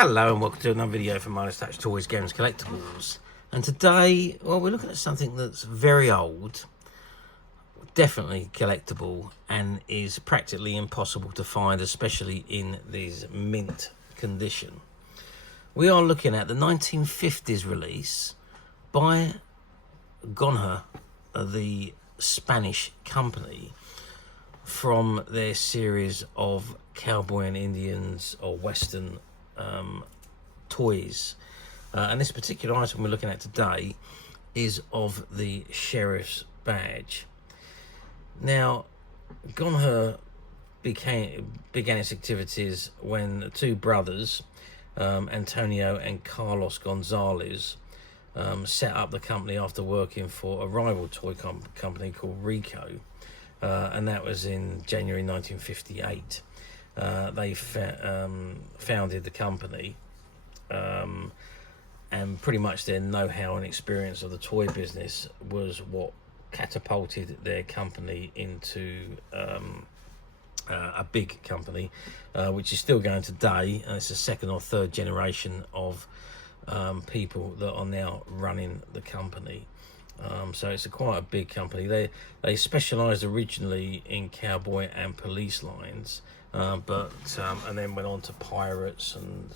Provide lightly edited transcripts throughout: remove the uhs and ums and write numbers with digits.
Hello and welcome to another video from Minus Touch Toys, Games, Collectibles. And today, well, we're looking at something that's very old, definitely collectible, and is practically impossible to find, especially in this mint condition. We are looking at the 1950s release by Gonher, the Spanish company, from their series of cowboy and Indians or Western toys. And this particular item we're looking at today is of the sheriff's badge. Now, Gonher began its activities when the two brothers, Antonio and Carlos Gonzalez, set up the company after working for a rival toy company called Rico, and that was in January 1958. They founded the company, and pretty much their know-how and experience of the toy business was what catapulted their company into a big company, which is still going today. And it's the second or third generation of people that are now running the company. So it's quite a big company. They specialised originally in cowboy and police lines, but and then went on to pirates and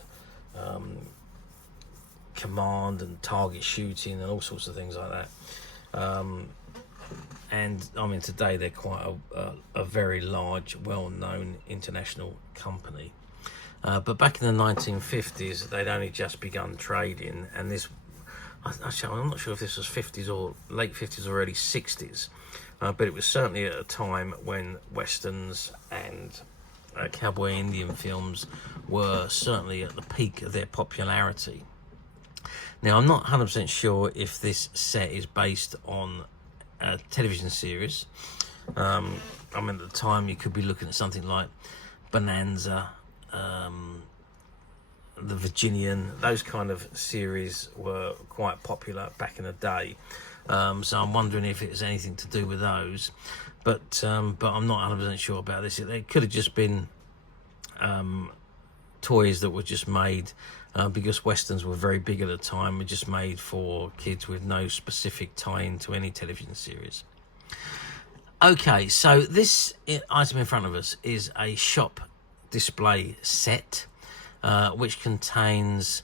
command and target shooting and all sorts of things like that. And I mean, today they're quite a very large, well-known international company. But back in the 1950s, they'd only just begun trading, and this, actually, I'm not sure if this was 50s or late 50s or early 60s, but it was certainly at a time when westerns and cowboy Indian films were certainly at the peak of their popularity. Now, I'm not 100% sure if this set is based on a television series. I mean, at the time you could be looking at something like Bonanza, The Virginian. Those kind of series were quite popular back in the day, so I'm wondering if it's anything to do with those, but I'm not 100% sure about this. It could have just been toys that were just made because westerns were very big at the time, were just made for kids with no specific tie-in to any television series. Okay, so this item in front of us is a shop display set, which contains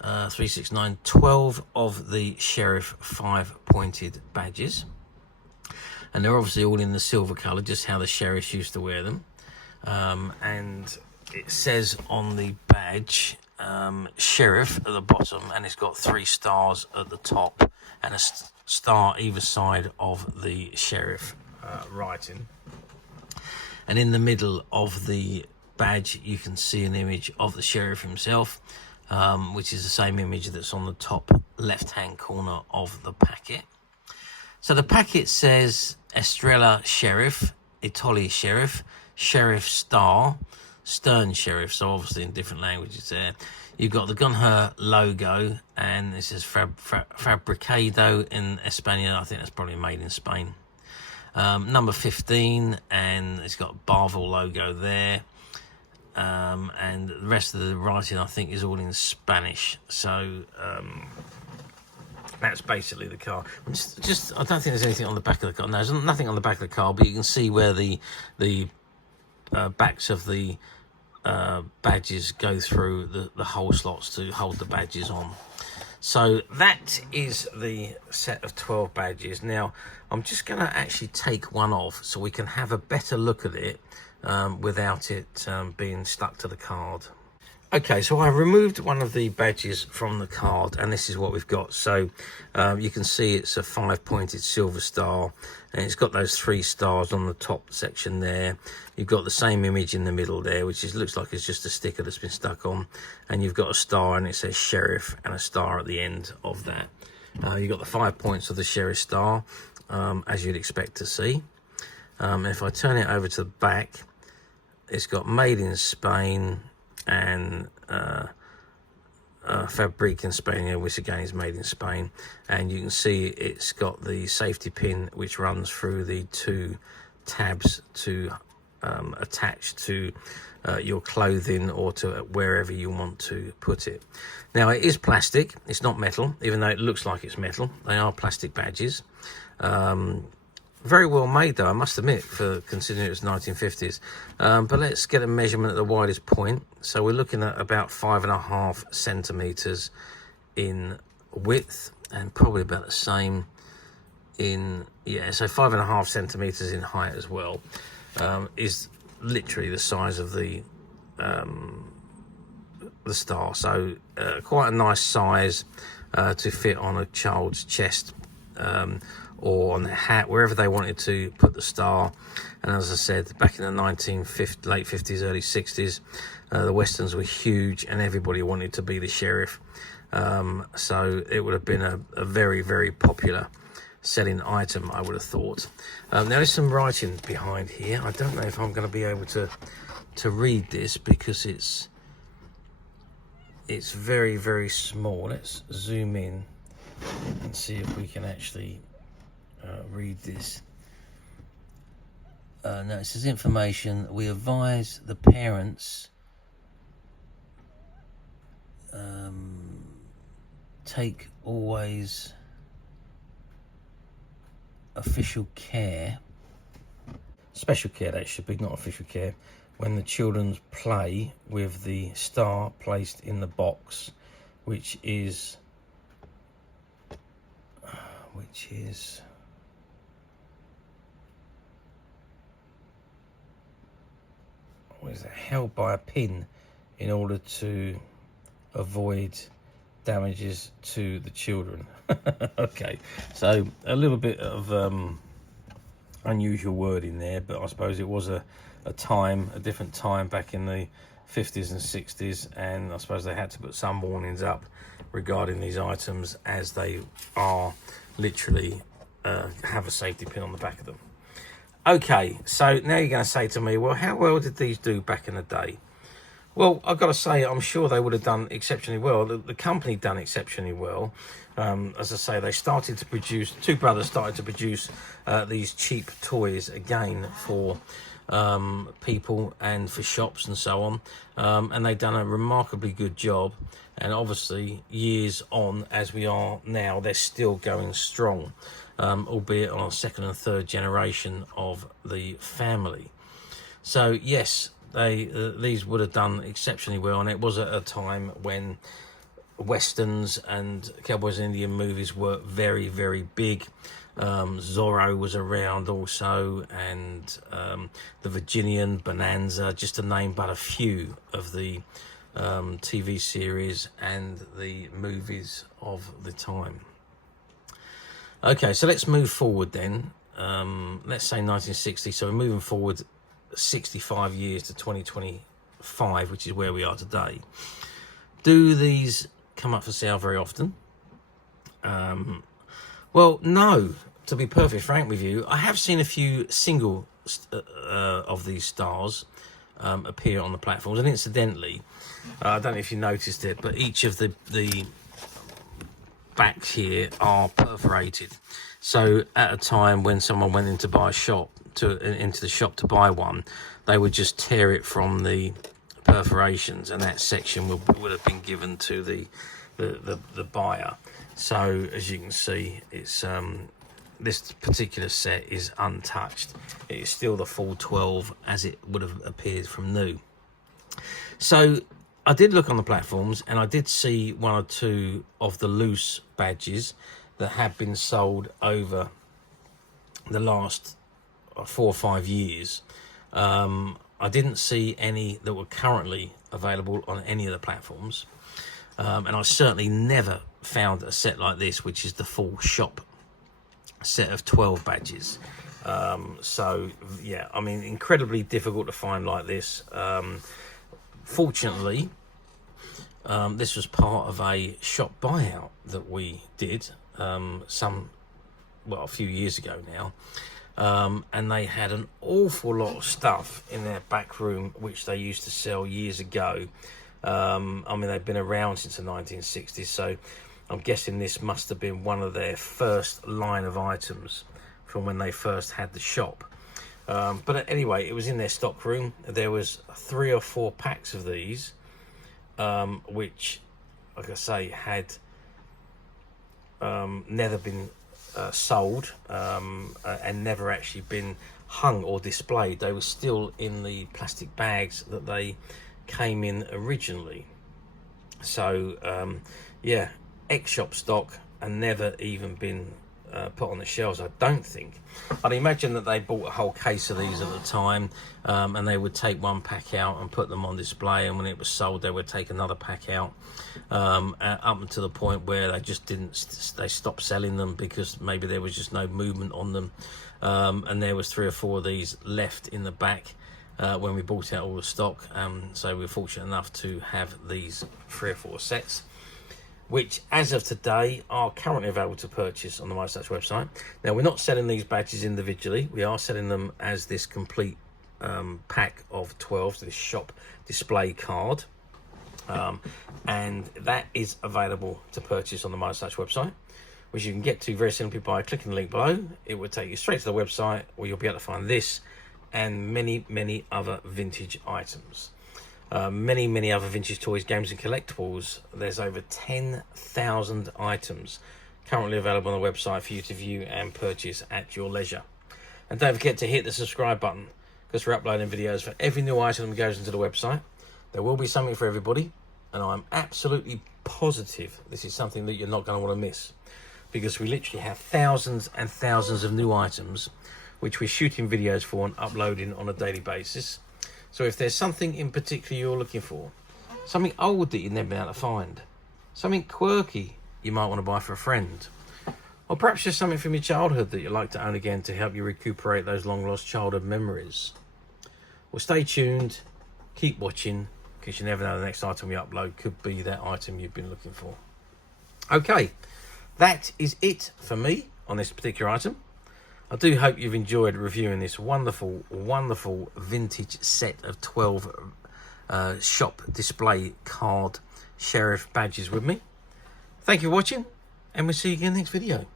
12 of the sheriff 5-pointed badges, and they're obviously all in the silver colour, just how the sheriffs used to wear them. And it says on the badge sheriff at the bottom, and it's got 3 stars at the top and a star either side of the sheriff writing. And in the middle of the badge you can see an image of the sheriff himself, which is the same image that's on the top left hand corner of the packet. So the packet says Estrella Sheriff, Itoli Sheriff, Sheriff Star, Stern Sheriff, so obviously in different languages there. You've got the Gonher logo, and this is Fabricado in España. I think that's probably made in Spain. Number 15, and it's got Barval logo there. And the rest of the writing, I think, is all in Spanish. So that's basically the card. I don't think there's anything on the back of the card. No, there's nothing on the back of the card, but you can see where the backs of the badges go through the hole slots to hold the badges on. So that is the set of 12 badges. Now, I'm just going to actually take one off so we can have a better look at it without it being stuck to the card. Okay, so I removed one of the badges from the card, and this is what we've got. So you can see it's a 5-pointed silver star, and it's got those 3 stars on the top section there. You've got the same image in the middle there, which looks like it's just a sticker that's been stuck on, and you've got a star, and it says sheriff, and a star at the end of that. You've got the 5 points of the sheriff star, as you'd expect to see. And if I turn it over to the back, it's got made in Spain and Fabric in Spain, which again is made in Spain. And you can see it's got the safety pin which runs through the 2 tabs to attached to your clothing or to wherever you want to put it. Now, it is plastic, it's not metal, even though it looks like it's metal. They are plastic badges. Very well made, though, I must admit, for considering it was 1950s. But let's get a measurement at the widest point. So we're looking at about 5.5 centimeters in width, and probably about the same in, yeah, so 5.5 centimeters in height as well. Is literally the size of the star. So quite a nice size to fit on a child's chest, or on their hat, wherever they wanted to put the star. And as I said, back in the late 50s, early 60s, the westerns were huge and everybody wanted to be the sheriff. So it would have been a very, very popular selling item, I would have thought. There is some writing behind here. I don't know if I'm going to be able to read this because it's very, very small. Let's zoom in and see if we can actually read this. No, it says information. We advise the parents take always official care, special care that should be, not official care, when the children play with the star placed in the box, which is held by a pin in order to avoid damages to the children. Okay, so a little bit of unusual wording there, but I suppose it was a different time back in the 50s and 60s, and I suppose they had to put some warnings up regarding these items, as they are literally have a safety pin on the back of them. Okay, so now you're going to say to me, well, how well did these do back in the day? Well, I've got to say, I'm sure they would have done exceptionally well. The company done exceptionally well. As I say, they started to produce, two brothers started to produce these cheap toys again for people and for shops and so on. And they've done a remarkably good job. And obviously, years on, as we are now, they're still going strong, albeit on a second and third generation of the family. So, yes, these would have done exceptionally well, and it was at a time when westerns and cowboys and Indian movies were very, very big. Zorro was around also, and the Virginian, Bonanza, just to name but a few of the TV series and the movies of the time. Okay, so let's move forward then. Let's say 1960, so we're moving forward 65 years to 2025, which is where we are today. Do these come up for sale very often? Well, no, to be perfectly frank with you. I have seen a few single of these stars appear on the platforms, and incidentally, I don't know if you noticed it, but each of the backs here are perforated. So at a time when someone went into buy a shop into the shop to buy one, they would just tear it from the perforations, and that section would have been given to the buyer. So as you can see, it's this particular set is untouched. It is still the full 12 as it would have appeared from new. So I did look on the platforms, and I did see one or two of the loose badges that have been sold over the last 4 or 5 years. I didn't see any that were currently available on any of the platforms, and I certainly never found a set like this, which is the full shop set of 12 badges. So yeah, I mean, incredibly difficult to find like this. Fortunately, this was part of a shop buyout that we did a few years ago now. And they had an awful lot of stuff in their back room which they used to sell years ago. I mean, they've been around since the 1960s, so I'm guessing this must have been one of their first line of items from when they first had the shop. But anyway, it was in their stock room. There was 3 or 4 packs of these, which, like I say, had never been sold and never actually been hung or displayed. They were still in the plastic bags that they came in originally. So yeah, ex-shop stock and never even been put on the shelves, I don't think. I'd imagine that they bought a whole case of these at the time, and they would take 1 pack out and put them on display, and when it was sold they would take another pack out, up until the point where they just they stopped selling them because maybe there was just no movement on them, and there was 3 or 4 of these left in the back when we bought out all the stock. So we were fortunate enough to have these 3 or 4 sets, which as of today are currently available to purchase on the MySuch website. Now, we're not selling these badges individually, we are selling them as this complete pack of 12, this shop display card, and that is available to purchase on the MySuch website, which you can get to very simply by clicking the link below. It will take you straight to the website where you'll be able to find this and many other vintage items. Many other vintage toys, games and collectibles. There's over 10,000 items currently available on the website for you to view and purchase at your leisure. And don't forget to hit the subscribe button, because we're uploading videos for every new item that goes into the website. There will be something for everybody, and I'm absolutely positive this is something that you're not going to want to miss, because we literally have thousands and thousands of new items which we're shooting videos for and uploading on a daily basis. So if there's something in particular you're looking for, something old that you've never been able to find, something quirky you might want to buy for a friend, or perhaps just something from your childhood that you'd like to own again to help you recuperate those long lost childhood memories, well, stay tuned, keep watching, because you never know, the next item we upload could be that item you've been looking for. Okay, that is it for me on this particular item. I do hope you've enjoyed reviewing this wonderful vintage set of 12 shop display card sheriff badges with me. Thank you for watching, and we'll see you again next video.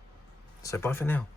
So bye for now.